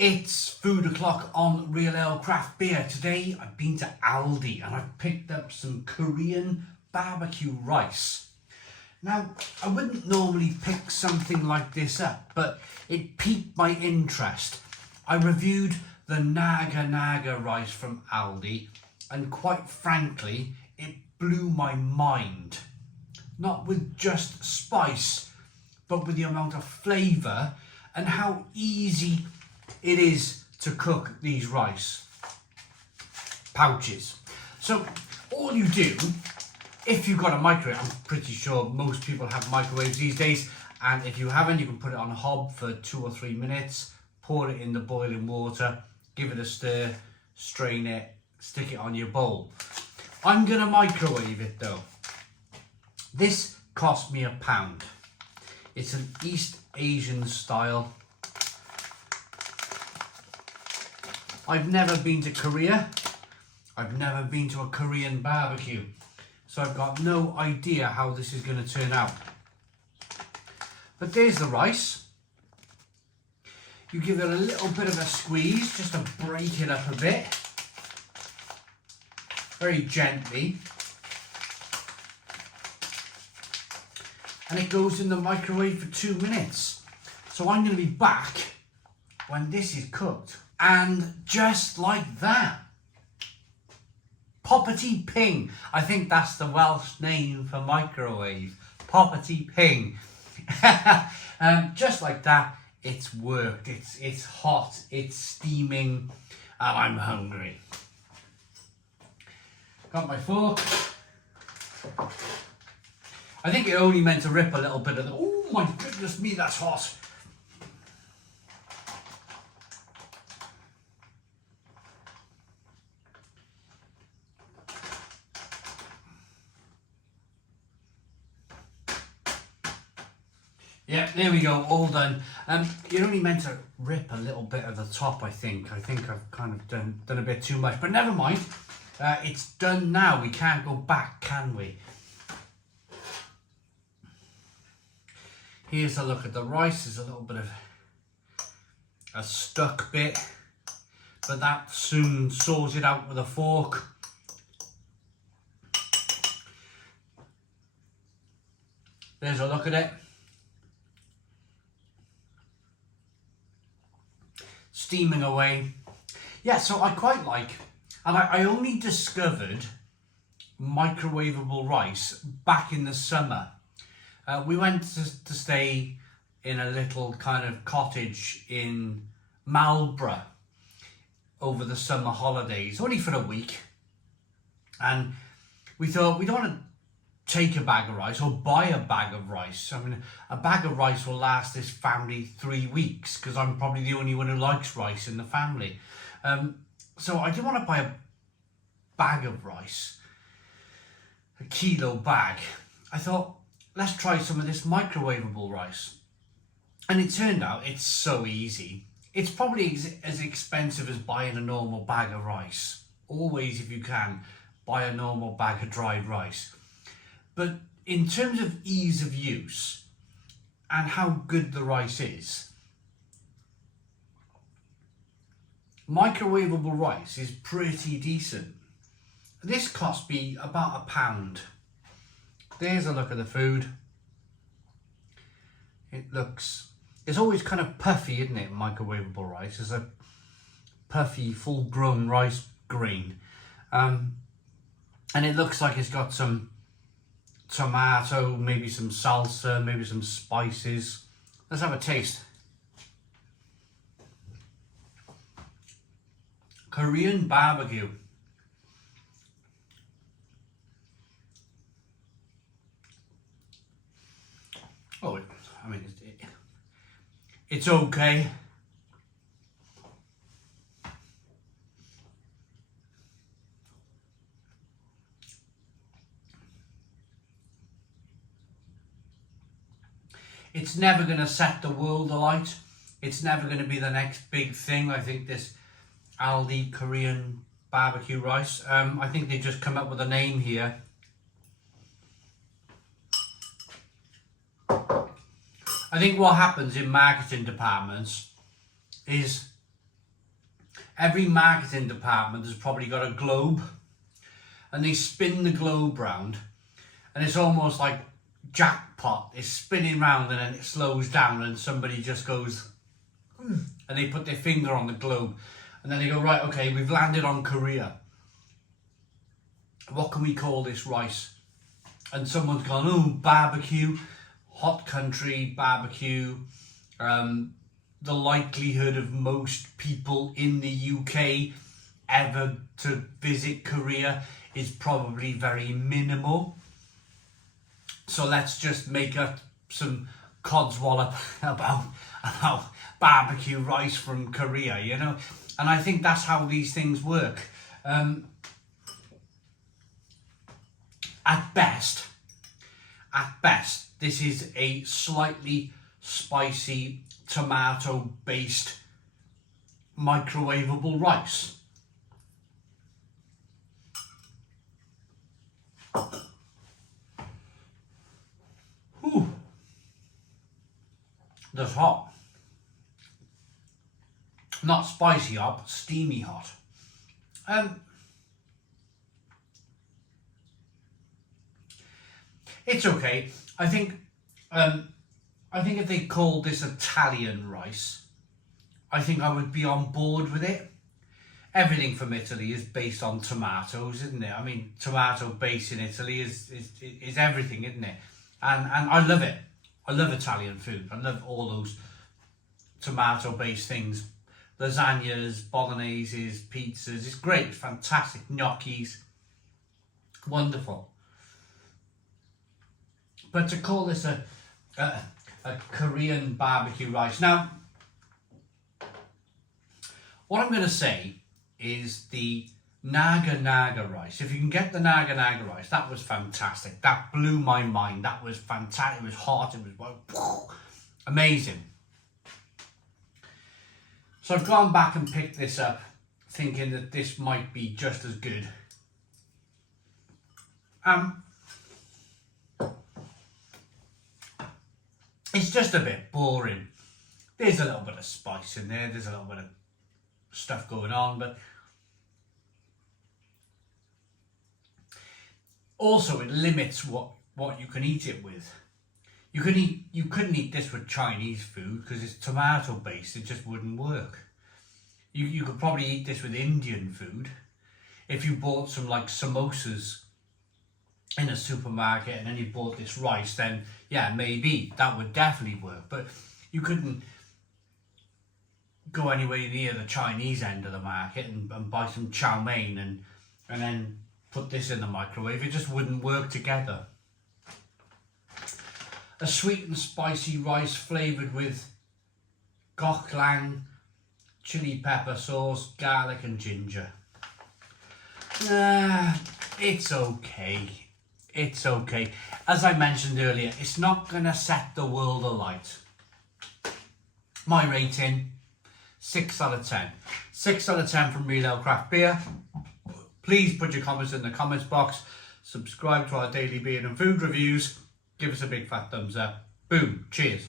It's food o'clock on Real Ale Craft Beer. Today I've been to Aldi and I've picked up some Korean barbecue rice. Now, I wouldn't normally pick something like this up, but it piqued my interest. I reviewed the Naga rice from Aldi, and quite frankly, it blew my mind. Not with just spice, but with the amount of flavour and how easy it is to cook these rice pouches. So all you do, if you've got a microwave, I'm pretty sure most people have microwaves these days, and if you haven't, you can put it on a hob for 2 or 3 minutes, pour it in the boiling water, give it a stir, strain it, stick it on your bowl. I'm gonna microwave it though. This cost me £1. It's an East Asian style. I've never been to Korea. I've never been to a Korean barbecue. So I've got no idea how this is going to turn out. But there's the rice. You give it a little bit of a squeeze just to break it up a bit. Very gently. And it goes in the microwave for 2 minutes. So I'm going to be back when this is cooked. And just like that, Poppity Ping. I think that's the Welsh name for microwave. Poppity Ping. Just like that, it's worked. It's hot. It's steaming. And I'm hungry. Got my fork. I think it only meant to rip a little bit of the... Oh my goodness me, that's hot. Yeah, there we go, all done. You're only meant to rip a little bit of the top, I think. I think I've kind of done a bit too much, but never mind. It's done now. We can't go back, can we? Here's a look at the rice. There's a little bit of a stuck bit, but that soon saws it out with a fork. There's a look at it. Steaming away. Yeah, so I quite like, and I only discovered microwavable rice back in the summer. We went to stay in a little kind of cottage in Marlborough over the summer holidays, only for a week. And we thought, we don't want to take a bag of rice or buy a bag of rice. I mean, a bag of rice will last this family 3 weeks because I'm probably the only one who likes rice in the family. So I didn't want to buy a bag of rice, a kilo bag. I thought, let's try some of this microwavable rice. And it turned out it's so easy. It's probably as expensive as buying a normal bag of rice. Always, if you can, buy a normal bag of dried rice. But in terms of ease of use and how good the rice is, microwavable rice is pretty decent. This cost me about £1. There's a look at the food. It's always kind of puffy, isn't it, microwavable rice? It's a puffy, full-grown rice grain. And it looks like it's got some tomato, maybe some salsa, maybe some spices. Let's have a taste. Korean barbecue. Oh, I mean, it's okay. It's never going to set the world alight. It's never going to be the next big thing. I think this Aldi Korean barbecue rice, I think they just come up with a name here. I think what happens in marketing departments is every marketing department has probably got a globe, and they spin the globe round, and it's almost like jackpot. It's spinning round and then it slows down and somebody just goes, and they put their finger on the globe, and then they go, right, okay, we've landed on Korea. What can we call this rice? And someone's gone, oh, barbecue, hot country, barbecue. The likelihood of most people in the UK ever to visit Korea is probably very minimal. So let's just make up some codswallop about barbecue rice from Korea, you know? And I think that's how these things work. At best, this is a slightly spicy tomato-based microwavable rice. Ooh. That's hot. Not spicy hot, but steamy hot. It's okay. I think if they called this Italian rice, I think I would be on board with it. Everything from Italy is based on tomatoes, isn't it? I mean, tomato base in Italy is everything, isn't it? And I love it. I love Italian food. I love all those tomato based things. Lasagnas, bologneses, pizzas. It's great. It's fantastic. Gnocchis. Wonderful. But to call this a Korean barbecue rice. Now, what I'm going to say is the Naga rice. If you can get the Naga rice, that was fantastic. That blew my mind. That was fantastic. It was hot. It was amazing. So I've gone back and picked this up thinking that this might be just as good. It's just a bit boring. There's a little bit of spice in there. There's a little bit of stuff going on, but also it limits what you can eat it with. You couldn't eat this with Chinese food because it's tomato based. It just wouldn't work. You could probably eat this with Indian food. If you bought some like samosas in a supermarket and then you bought this rice, then yeah, maybe that would definitely work. But you couldn't go anywhere near the Chinese end of the market and buy some chow mein and then put this in the microwave. It just wouldn't work together. A sweet and spicy rice flavoured with gok lang, chili pepper sauce, garlic and ginger. It's okay. It's okay. As I mentioned earlier, it's not going to set the world alight. My rating, 6 out of 10. 6 out of 10 from Real Ale Craft Beer. Please put your comments in the comments box. Subscribe to our daily beer and food reviews. Give us a big fat thumbs up. Boom. Cheers.